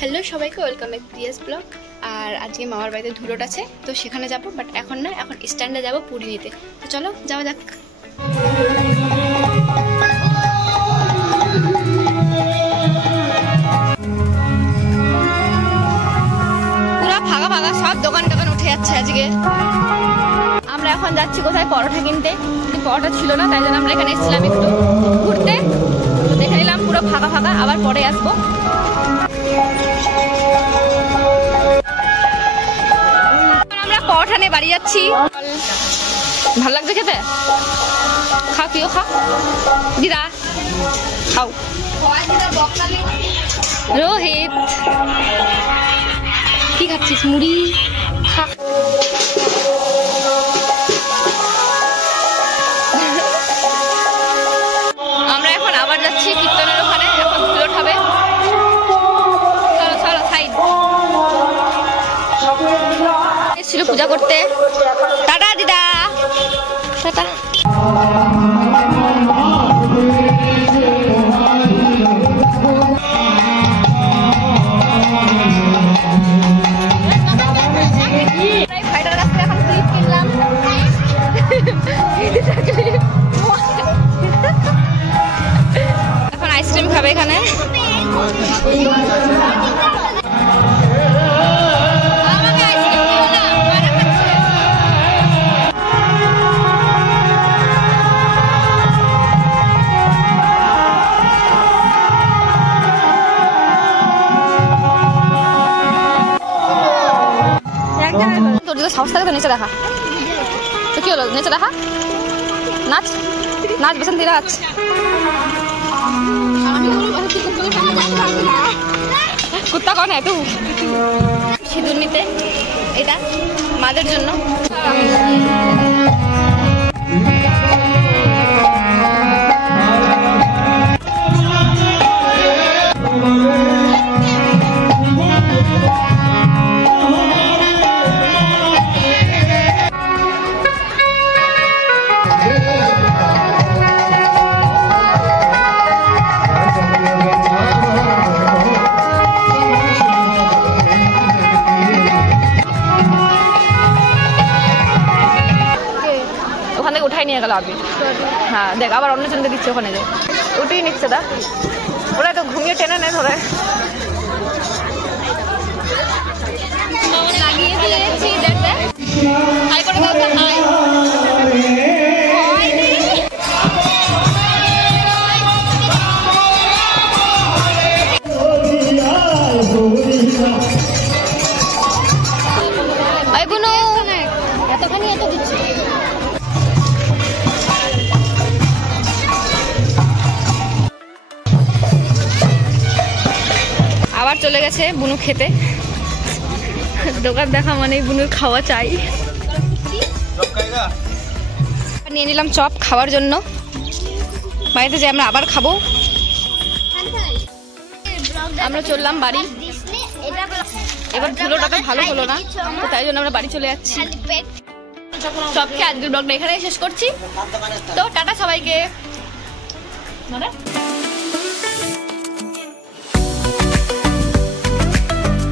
Hello সবাইকে, welcome back Prius blog. আর আজকে মামার বাড়িতে ধুলোট আছে, তো সেখানে যাব, বাট এখন না, এখন স্ট্যান্ডে যাব পুরি নিতে। তো চলো যাওয়া যাক। পুরো ফাঁকা ফাঁকা, সব দোকান টোকান উঠে যাচ্ছে আজকে। আমরা এখন যাচ্ছি কোথায়, পরোটা কিনতে, কিন্তু পরোটা ছিল না, তাই জন্য আমরা এখানে এসেছিলাম একটু ঘুরতে। দেখে নিলাম পুরো ফাঁকা ফাঁকা, আবার পরে আসবো। আমরা পরোটা নিয়ে বাড়ি যাচ্ছি। ভালো লাগছে খেতে? খাও, তুইও খা। দিদা খাও। রোহিত কি খাচ্ছিস? মুড়ি খা। আমরা এখন আবার যাচ্ছি কীর্তনের ওখানে, এখন ধুলোট হবে। চলো চলো সাইড। এসেছিল পূজা করতে। টাটা দিদা, টাটা। ভাইটার কাছ থেকে এখন ক্লিপ কিনলাম। এখন আইসক্রিম খাবে এখানে। তোর যদি সাহস থাকে তো নিচে দেখা। তো কি হলো, নিচে দেখা, নাচ নাচ, বসন্তি নাচ। কুত্তা কন হ্যাঁ তু? সিঁদুর নিতে, এটা মাদের জন্য। উঠাই নিয়ে গেল আগে। হ্যাঁ দেখ, আবার অন্যজনকে দিচ্ছে ওখানে, যে উঠেই নিচ্ছে। দা ওরা তো ঘুমিয়ে টেনে নেয় ধরে। লাগিয়ে দিয়েছি, দেখ দেখ, হাই করে দাও তো, হাই। এতখানি এত দিচ্ছি। আবার চলে গেছে বুনু খেতে। দোকান দেখা মানে বুনুর খাওয়া চাই। নিয়ে নিলাম চপ খাওয়ার জন্য, বাড়িতে যে আমরা আবার খাবো। আমরা চললাম বাড়ি। এবার ধুলোটা তো ভালো হলো না, তো তাই জন্য আমরা বাড়ি চলে যাচ্ছি। চপ খেয়ে আজকের ব্লগটা এখানেই শেষ করছি। তো টাটা সবাইকে।